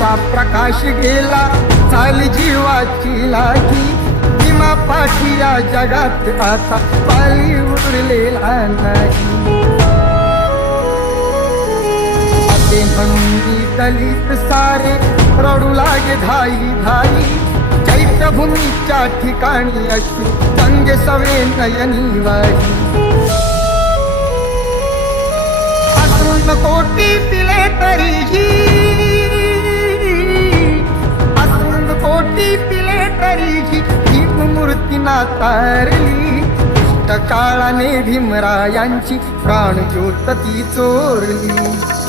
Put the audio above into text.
ज्योतीचा प्रकाश गेला, झाली जीवाची लागी. भीमा पाठी या जगात आता पाली उरलेला नाही. असे म्हणून दलित सारे रडू लागे धाई धाई. चैत्यभूमीच्या ठिकाणी अश्रू गंगे सवे नयनी वाही. अश्रून कोटी पिले तरीही, अश्रून कोटी पिले तरीही भीममूर्ती नातारली. दुष्ट काळाने भीमरायांची प्राणज्योत ती चोरली.